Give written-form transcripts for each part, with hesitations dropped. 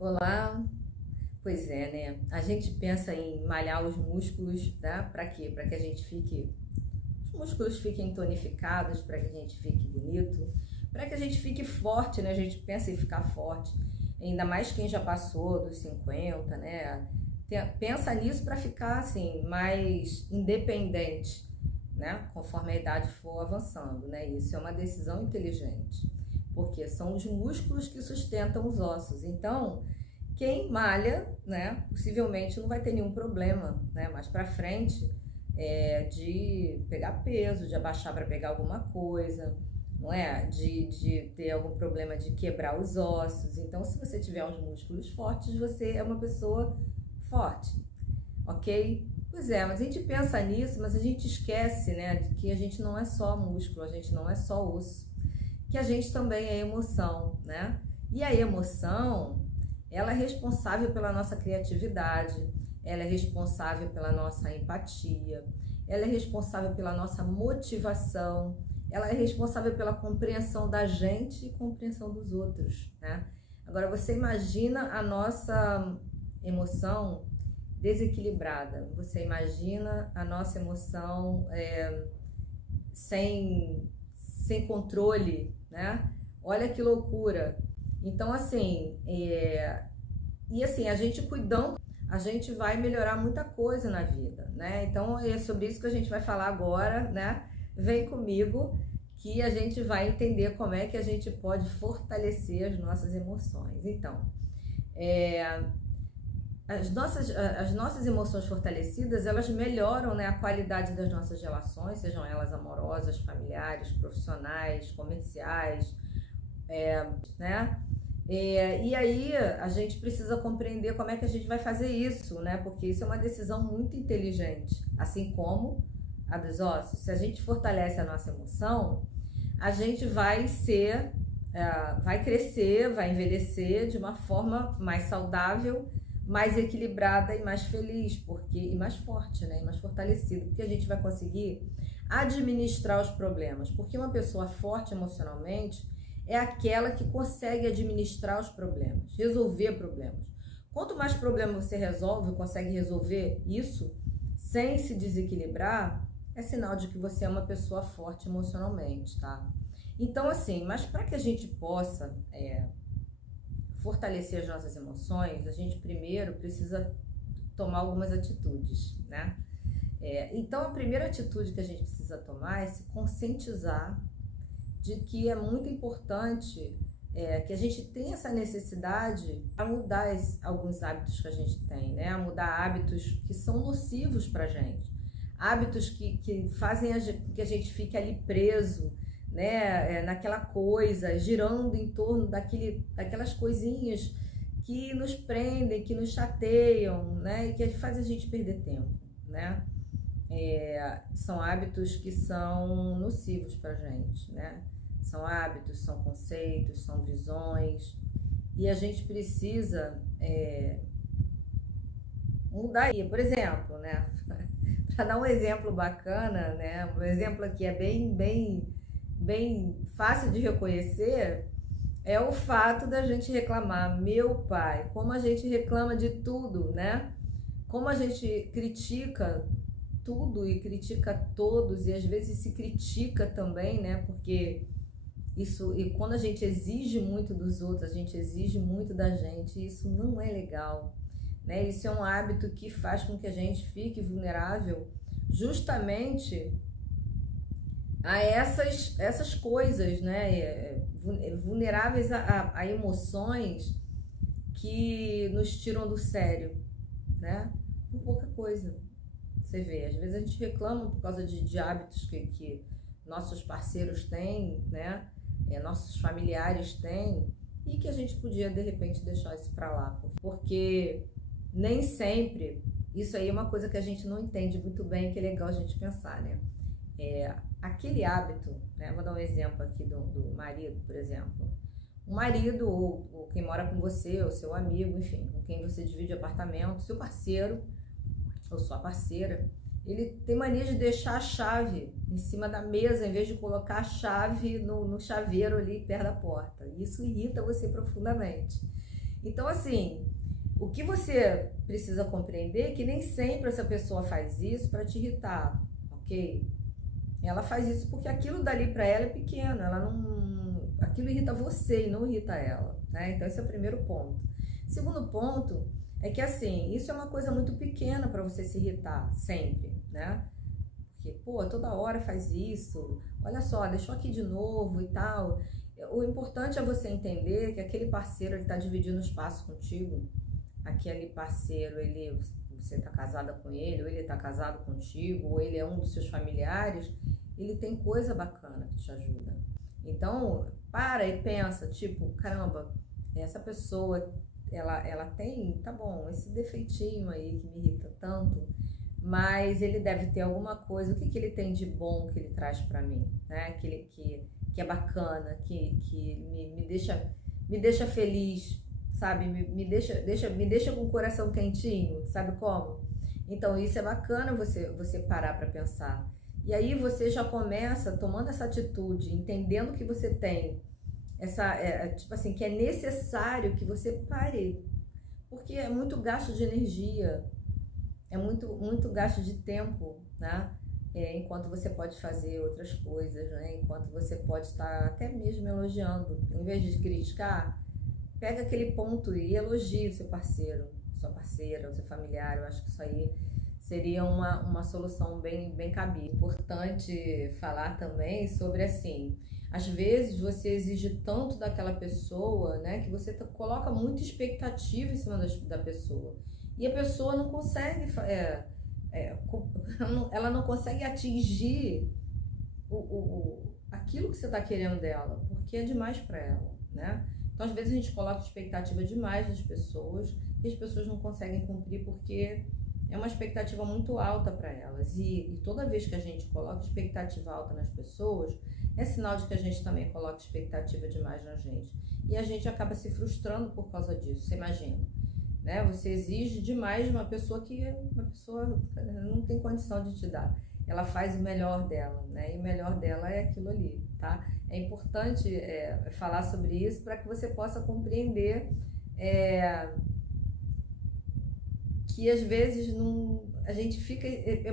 Olá, pois é, né? A gente pensa em malhar os músculos, tá? Para quê? Para que a gente fique, os músculos fiquem tonificados, para que a gente fique bonito, para que a gente fique forte, né? A gente pensa em ficar forte, ainda mais quem já passou dos 50, né? Pensa nisso para ficar assim mais independente, né? Conforme a idade for avançando, né? Isso é uma decisão inteligente, porque são os músculos que sustentam os ossos. Então, quem malha, né, possivelmente não vai ter nenhum problema, né, mais para frente, de pegar peso, de abaixar para pegar alguma coisa, não é? De ter algum problema de quebrar os ossos. Então, se você tiver uns músculos fortes, você é uma pessoa forte, ok? Pois é, mas a gente pensa nisso, mas a gente esquece, né, de que a gente não é só músculo, a gente não é só osso, que a gente também é emoção, né? E a emoção, ela é responsável pela nossa criatividade, ela é responsável pela nossa empatia, ela é responsável pela nossa motivação, ela é responsável pela compreensão da gente e compreensão dos outros, né? Agora, você imagina a nossa emoção desequilibrada, você imagina a nossa emoção sem controle, né? Olha que loucura. Então, assim, e assim, a gente cuidando, a gente vai melhorar muita coisa na vida, né? Então, é sobre isso que a gente vai falar agora, né? Vem comigo que a gente vai entender como é que a gente pode fortalecer as nossas emoções. Então, as nossas emoções fortalecidas, elas melhoram, né, a qualidade das nossas relações, sejam elas amorosas, familiares, profissionais, comerciais, né? E aí a gente precisa compreender como é que a gente vai fazer isso, né? Porque isso é uma decisão muito inteligente, assim como a dos ossos. Se a gente fortalece a nossa emoção, a gente vai vai crescer, vai envelhecer de uma forma mais saudável, mais equilibrada e mais feliz, e mais forte, né? E mais fortalecida, porque a gente vai conseguir administrar os problemas. Porque uma pessoa forte emocionalmente é aquela que consegue administrar os problemas, resolver problemas. Quanto mais problema você resolve, consegue resolver isso sem se desequilibrar, é sinal de que você é uma pessoa forte emocionalmente, tá? Então, assim, mas para que a gente possa fortalecer as nossas emoções, a gente primeiro precisa tomar algumas atitudes, né? Então, a primeira atitude que a gente precisa tomar é se conscientizar de que é muito importante que a gente tenha essa necessidade a mudar alguns hábitos que a gente tem, né? A mudar hábitos que são nocivos pra gente, hábitos que fazem que a gente fique ali preso, né? Naquela coisa, girando em torno daquelas coisinhas que nos prendem, que nos chateiam, né? E que fazem a gente perder tempo, né? São hábitos que são nocivos pra gente, né? São hábitos, são conceitos, são visões, e a gente precisa mudar. Por exemplo, né? Para dar um exemplo bacana, né? Um exemplo aqui é bem fácil de reconhecer, é o fato da gente reclamar. Meu pai, como a gente reclama de tudo, né? Como a gente critica tudo e critica todos, e às vezes se critica também, né? Porque isso, e quando a gente exige muito dos outros, a gente exige muito da gente, e isso não é legal, né? Isso é um hábito que faz com que a gente fique vulnerável justamente a essas coisas, né? Vulneráveis a emoções que nos tiram do sério, né? Por pouca coisa. Você vê, às vezes a gente reclama por causa de hábitos que nossos parceiros têm, né? Nossos familiares têm, e que a gente podia de repente deixar isso para lá, porque nem sempre, isso aí é uma coisa que a gente não entende muito bem, que é legal a gente pensar, né? Aquele hábito, né? Vou dar um exemplo aqui do marido, por exemplo. Um marido, ou quem mora com você, ou seu amigo, enfim, com quem você divide apartamento, seu parceiro ou sua parceira, ele tem mania de deixar a chave em cima da mesa, em vez de colocar a chave no chaveiro ali perto da porta. Isso irrita você profundamente. Então, assim, o que você precisa compreender é que nem sempre essa pessoa faz isso para te irritar, ok? Ela faz isso porque aquilo dali para ela é pequeno, ela não, aquilo irrita você e não irrita ela, né? Então esse é o primeiro ponto. Segundo ponto é que assim, isso é uma coisa muito pequena para você se irritar sempre, né? Porque, pô, toda hora faz isso, olha só, deixou aqui de novo e tal. O importante é você entender que aquele parceiro, ele tá dividindo espaço contigo, aquele parceiro, você tá casada com ele, ou ele tá casado contigo, ou ele é um dos seus familiares, ele tem coisa bacana que te ajuda. Então, para e pensa, tipo, caramba, essa pessoa, ela tem, tá bom, esse defeitinho aí que me irrita tanto, mas ele deve ter alguma coisa, o que ele tem de bom que ele traz pra mim, né? Que é bacana, que me deixa feliz, sabe? Me deixa com o coração quentinho, sabe como? Então isso é bacana você parar para pensar. E aí você já começa tomando essa atitude, entendendo que você tem tipo assim, que é necessário que você pare, porque é muito gasto de energia, é muito gasto de tempo, né? Enquanto você pode fazer outras coisas, né? Enquanto você pode estar até mesmo elogiando, em vez de criticar, pega aquele ponto e elogie o seu parceiro, sua parceira, o seu familiar. Eu acho que isso aí seria uma solução bem cabível. Importante falar também sobre assim, às vezes você exige tanto daquela pessoa, né, que você coloca muita expectativa em cima da pessoa. E a pessoa não consegue, ela não consegue atingir aquilo que você está querendo dela, porque é demais para ela, né? Então, às vezes a gente coloca expectativa demais nas pessoas e as pessoas não conseguem cumprir porque é uma expectativa muito alta para elas. E toda vez que a gente coloca expectativa alta nas pessoas, é sinal de que a gente também coloca expectativa demais na gente. E a gente acaba se frustrando por causa disso, você imagina. Né? Você exige demais de uma pessoa que uma pessoa não tem condição de te dar. Ela faz o melhor dela, né? E o melhor dela é aquilo ali, tá? É importante falar sobre isso para que você possa compreender que às vezes a gente fica,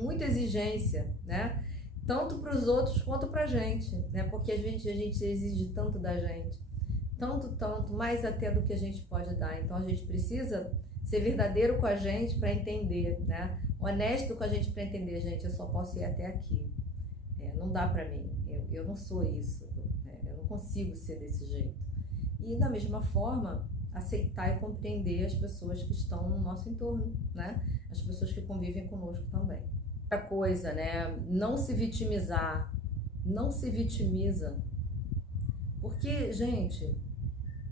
muita exigência, né? Tanto para os outros quanto para a gente, né? Porque a gente exige tanto da gente. Tanto, mais até do que a gente pode dar. Então a gente precisa ser verdadeiro com a gente para entender, né? Honesto com a gente para entender, gente, eu só posso ir até aqui. Não dá para mim, eu não sou isso, eu não consigo ser desse jeito. E da mesma forma, aceitar e compreender as pessoas que estão no nosso entorno, né? As pessoas que convivem conosco também. Outra coisa, né? Não se vitimizar, não se vitimiza. Porque, gente,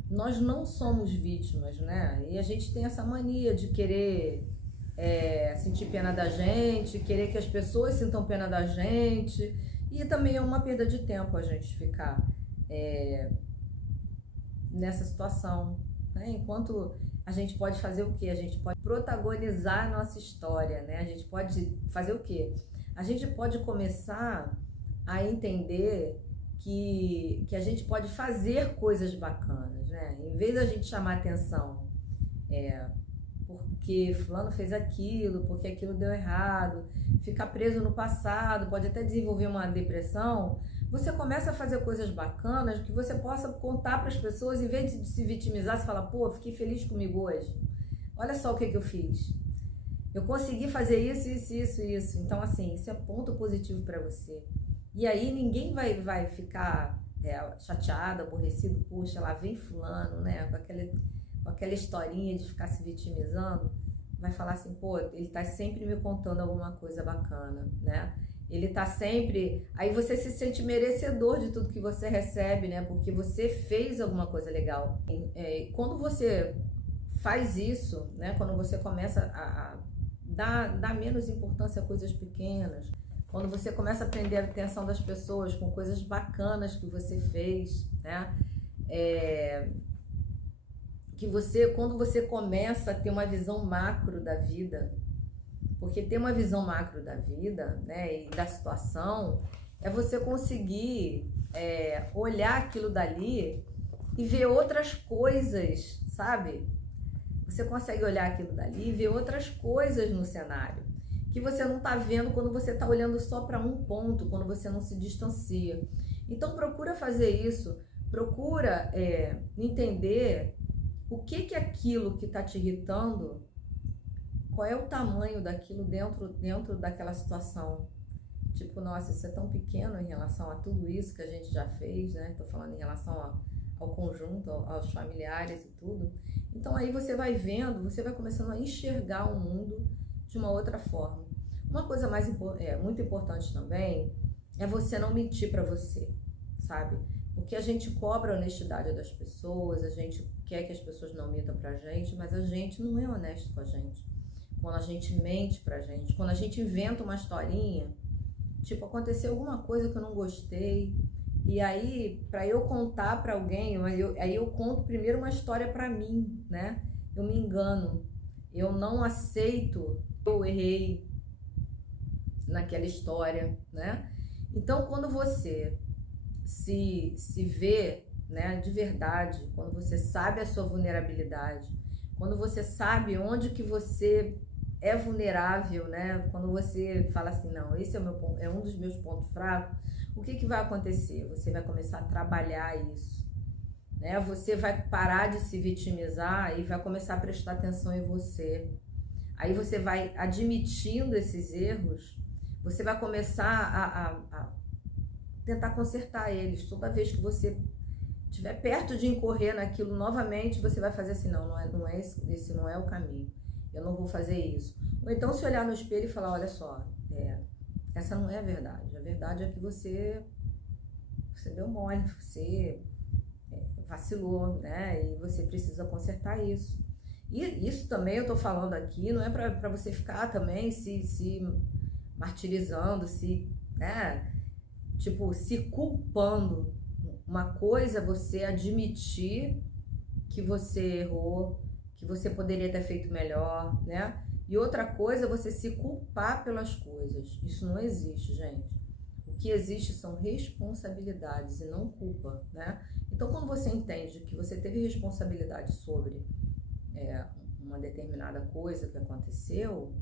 nós não somos vítimas, né? E a gente tem essa mania de querer sentir pena da gente, querer que as pessoas sintam pena da gente. E também é uma perda de tempo a gente ficar nessa situação, né? Enquanto a gente pode fazer o quê? A gente pode protagonizar a nossa história, né? A gente pode fazer o quê? A gente pode começar a entender que a gente pode fazer coisas bacanas, né? Em vez da gente chamar atenção porque fulano fez aquilo, porque aquilo deu errado, ficar preso no passado, pode até desenvolver uma depressão, você começa a fazer coisas bacanas que você possa contar para as pessoas, em vez de se vitimizar, você fala, pô, fiquei feliz comigo hoje, olha só o que eu fiz, eu consegui fazer isso. Então, assim, isso é ponto positivo para você. E aí ninguém vai ficar chateado, aborrecido, poxa, lá vem fulano, né, com aquela historinha de ficar se vitimizando, vai falar assim, pô, ele tá sempre me contando alguma coisa bacana, né? Ele tá sempre... Aí você se sente merecedor de tudo que você recebe, né? Porque você fez alguma coisa legal. Quando você faz isso, né? Quando você começa a dar menos importância a coisas pequenas, quando você começa a prender a atenção das pessoas com coisas bacanas que você fez, né? Quando você começa a ter uma visão macro da vida, porque ter uma visão macro da vida, né, e da situação, é você conseguir olhar aquilo dali e ver outras coisas, sabe? você consegue olhar aquilo dali e ver outras coisas no cenário que você não está vendo quando você está olhando só para um ponto, quando você não se distancia. Então procura fazer isso, procura entender o que é aquilo que está te irritando, qual é o tamanho daquilo dentro daquela situação. Tipo, nossa, isso é tão pequeno em relação a tudo isso que a gente já fez, né? Tô falando em relação ao conjunto, aos familiares e tudo. Então aí você vai vendo, você vai começando a enxergar o mundo de uma outra forma. Uma coisa muito importante também é você não mentir para você, sabe? Porque a gente cobra a honestidade das pessoas, a gente quer que as pessoas não mintam pra gente, mas a gente não é honesto com a gente. Quando a gente mente pra gente, quando a gente inventa uma historinha, tipo, aconteceu alguma coisa que eu não gostei, e aí, para eu contar para alguém, aí eu conto primeiro uma história para mim, né? Eu me engano, eu não aceito, eu errei naquela história, né? Então, quando você se vê, né, de verdade, quando você sabe a sua vulnerabilidade, quando você sabe onde que você é vulnerável, né? Quando você fala assim, não, esse é um dos meus pontos fracos, o que vai acontecer? Você vai começar a trabalhar isso, né? Você vai parar de se vitimizar e vai começar a prestar atenção em você. Aí você vai admitindo esses erros, você vai começar a tentar consertar eles. Toda vez que você estiver perto de incorrer naquilo novamente, você vai fazer assim, esse não é o caminho. Eu não vou fazer isso. Ou então se olhar no espelho e falar, olha só, essa não é a verdade. A verdade é que você deu mole, você vacilou, né? E você precisa consertar isso. E isso também eu tô falando aqui, não é para você ficar também se martirizando, né? Tipo, se culpando. Uma coisa é você admitir que você errou, que você poderia ter feito melhor, né? E outra coisa é você se culpar pelas coisas. Isso não existe, gente. O que existe são responsabilidades e não culpa, né? Então, quando você entende que você teve responsabilidade sobre uma determinada coisa que aconteceu,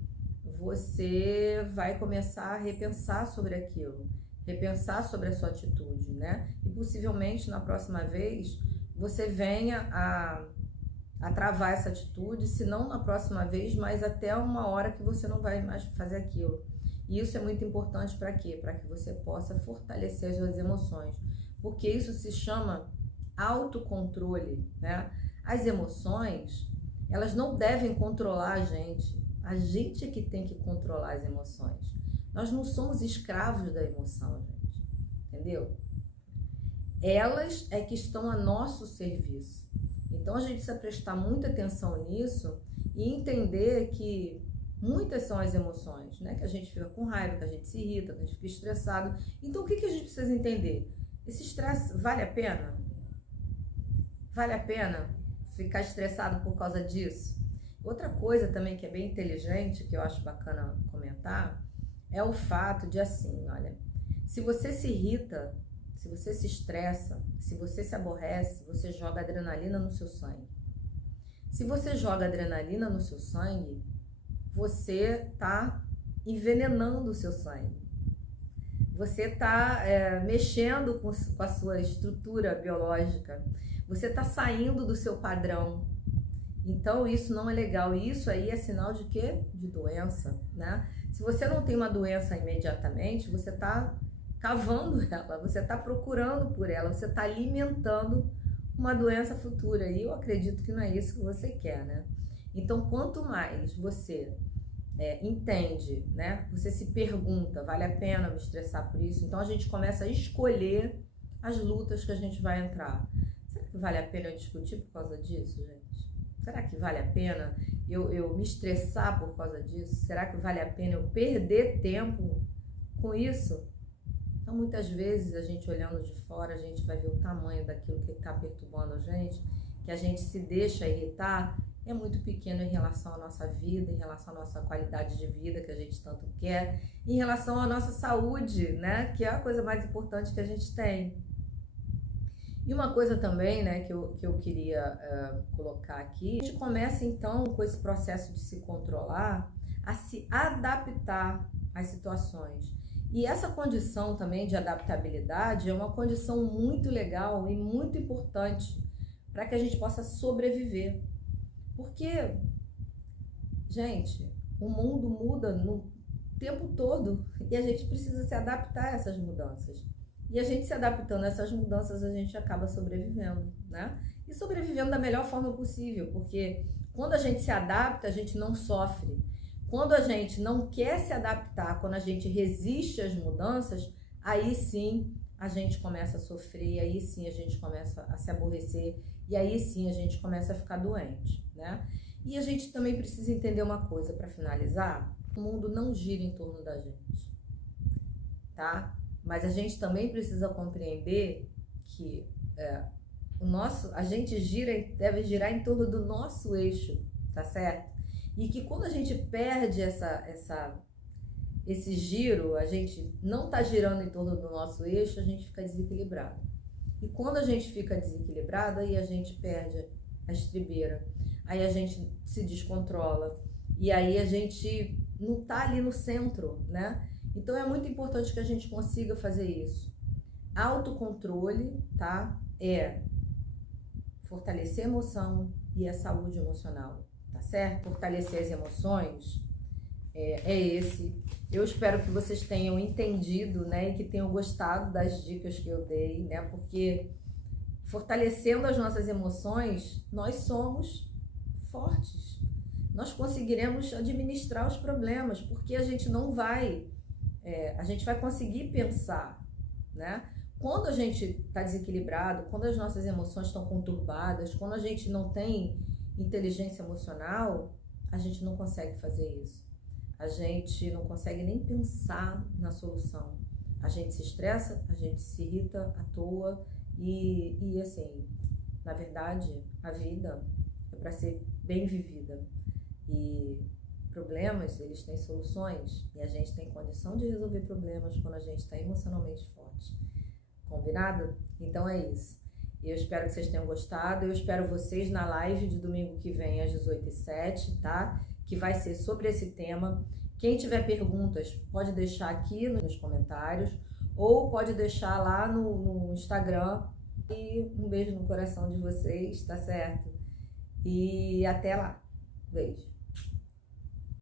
você vai começar a repensar sobre aquilo, repensar sobre a sua atitude, né? E possivelmente na próxima vez você venha a travar essa atitude, se não na próxima vez, mas até uma hora que você não vai mais fazer aquilo. E isso é muito importante para quê? Para que você possa fortalecer as suas emoções, porque isso se chama autocontrole, né? As emoções, elas não devem controlar a gente é que tem que controlar as emoções. Nós não somos escravos da emoção, gente, entendeu? Elas é que estão a nosso serviço. Então a gente precisa prestar muita atenção nisso e entender que muitas são as emoções, né? Que a gente fica com raiva, que a gente se irrita, que a gente fica estressado. Então o que a gente precisa entender? Esse estresse vale a pena? Vale a pena ficar estressado por causa disso? Outra coisa também que é bem inteligente, que eu acho bacana comentar, é o fato de assim, olha, se você se irrita, se você se estressa, se você se aborrece, você joga adrenalina no seu sangue. Se você joga adrenalina no seu sangue, você está envenenando o seu sangue. Você está mexendo com a sua estrutura biológica. Você está saindo do seu padrão. Então isso não é legal. E isso aí é sinal de quê? De doença, né? Se você não tem uma doença imediatamente, você está cavando ela, você está procurando por ela, você está alimentando uma doença futura. E eu acredito que não é isso que você quer, né? Então, quanto mais você entende, né? Você se pergunta, vale a pena me estressar por isso? Então, a gente começa a escolher as lutas que a gente vai entrar. Será que vale a pena eu discutir por causa disso, gente? Será que vale a pena eu me estressar por causa disso? Será que vale a pena eu perder tempo com isso? Então, muitas vezes, a gente olhando de fora, a gente vai ver o tamanho daquilo que está perturbando a gente, que a gente se deixa irritar, é muito pequeno em relação à nossa vida, em relação à nossa qualidade de vida que a gente tanto quer, em relação à nossa saúde, né? Que é a coisa mais importante que a gente tem. E uma coisa também, né, que eu queria colocar aqui, a gente começa então com esse processo de se controlar, a se adaptar às situações. E essa condição também de adaptabilidade é uma condição muito legal e muito importante para que a gente possa sobreviver. Porque, gente, o mundo muda no tempo todo e a gente precisa se adaptar a essas mudanças. E a gente se adaptando a essas mudanças, a gente acaba sobrevivendo, né? E sobrevivendo da melhor forma possível, porque quando a gente se adapta, a gente não sofre. Quando a gente não quer se adaptar, quando a gente resiste às mudanças, aí sim a gente começa a sofrer, aí sim a gente começa a se aborrecer, e aí sim a gente começa a ficar doente, né? E a gente também precisa entender uma coisa para finalizar: o mundo não gira em torno da gente, tá? Mas a gente também precisa compreender que a gente deve girar em torno do nosso eixo, tá certo? E que quando a gente perde esse giro, a gente não tá girando em torno do nosso eixo, a gente fica desequilibrado. E quando a gente fica desequilibrado, aí a gente perde a estribeira, aí a gente se descontrola, e aí a gente não tá ali no centro, né? Então é muito importante que a gente consiga fazer isso. Autocontrole, tá? É fortalecer a emoção e a saúde emocional, tá certo? Fortalecer as emoções é esse. Eu espero que vocês tenham entendido, né? E que tenham gostado das dicas que eu dei, né? Porque fortalecendo as nossas emoções, nós somos fortes. Nós conseguiremos administrar os problemas, porque a gente não vai... a gente vai conseguir pensar, né? Quando a gente está desequilibrado, quando as nossas emoções estão conturbadas, quando a gente não tem inteligência emocional, a gente não consegue fazer isso. A gente não consegue nem pensar na solução. A gente se estressa, a gente se irrita à toa e assim, na verdade, a vida é para ser bem vivida. E problemas, eles têm soluções e a gente tem condição de resolver problemas quando a gente está emocionalmente forte. Combinado? Então é isso. Eu espero que vocês tenham gostado. Eu espero vocês na live de domingo que vem às 18h07, tá? Que vai ser sobre esse tema. Quem tiver perguntas, pode deixar aqui nos comentários ou pode deixar lá no Instagram. E um beijo no coração de vocês, tá certo? E até lá. Beijo.